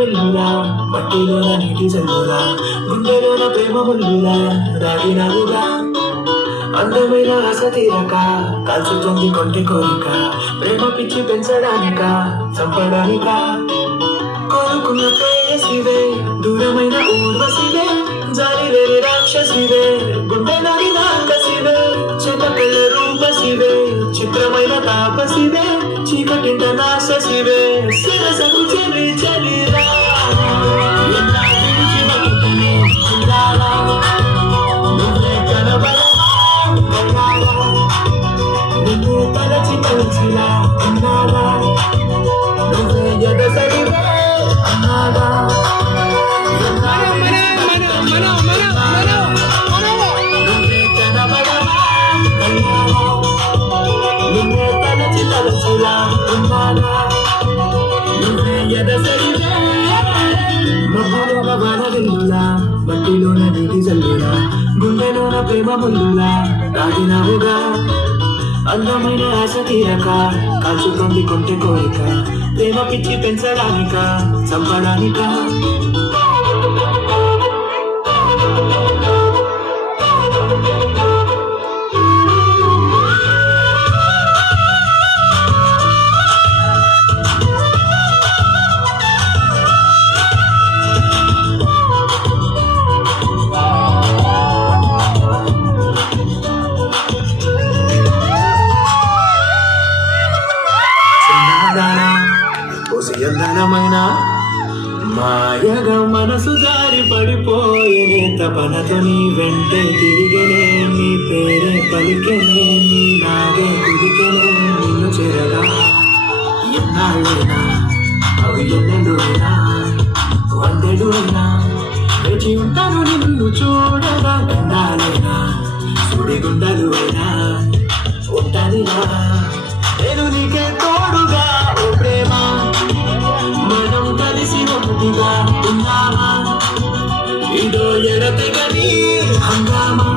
వెల్లురా మట్టిలోన నీటి జల్లురా గుండెలోన ప్రేమ ముల్లురా రాగినావుగా అందమైన ఆశ తీరక కాల్చుతుంది కొంటె కోరిక ప్రేమ పిచ్చి పెంచడానిక చంపడానిక కోరుకున్న ప్రేయసివే దూరమైన ఊర్వశివే జాలి లేని రాక్షసివే గుండెలోని నాకసివే చెమపిల్ల రూపసివే చిత్రమైన తాపసివే చీకటింట నాశసివే శిరసకు చెలి చలిరా నువ్వే కనబడవా నిన్ను తలచి తలచిలా అన్నాడా నువ్వే ఎదసరివే అన్నాడా నువ్వే కనబడవా నిన్నే తలచి తలచిలా అన్నాడా నువ్వే ఎదసరివే మబ్బులోన వాన వెల్లులా మట్టిలోన నీటి జల్లులా గుండెలోన ప్రేమ ముల్లులా దాగినావుగా అందమైన ఆశ తీరక కాల్చుతుంది కొంటె కోరిక ప్రేమ పిచ్చి పెంచడానిక చంపడానిక ధనమైన మాయగా మనసు దారి పడిపోయేనే తపనతో నీ వెంటే తిరిగనే నీ పేరే పలికెనే నీ నాగే కుదికెనే నిన్ను చేరగా ఎన్నాళ్ళైనా అవి ఎన్నెండునా వందెడునా వేచి ఉంటాను నిన్ను చూడగా ఎండాలైనా సుడిగుండలు అయినా ఉంటానిలా నేను నీకే తోడుగా ఓ ప్రేమ మనం కలిసి ఒకటిగా ఉన్నామా ఇదో ఎడతెగని హంగామా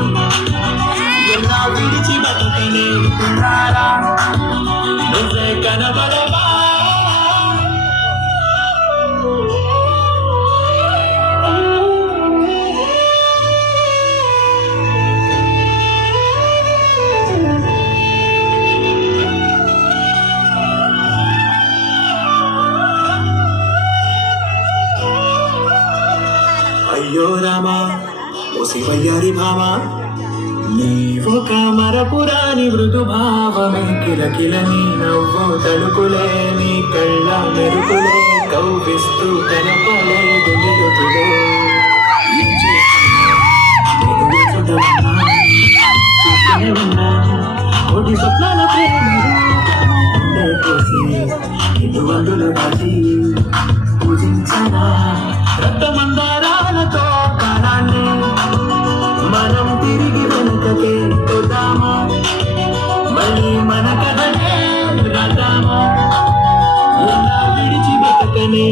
ఎలా విడిచి బతుకనే ఉన్నారా నువ్వే కనబడవా అయ్యో రామా ఓ శివయ్యారి భామా నీవొక మరపురాని మృదు భావమే కిలకిల నీ నవ్వు తలుకులే నీ కళ్ళ మెరుపులే కవ్విస్తూ కనపలే గుండెలుతులే చూస్తూనే ఉన్నా కోటి స్వప్నాల ప్రేమ కోసి ఇటు అందులో దాచి పూజించనా రక్తమందారాలతో కాలాన్ని మనం తిరిగి వెనుకకే తోదామా మళ్ళీ మన కథనే రాదామా ఎలా విడిచి బతకనే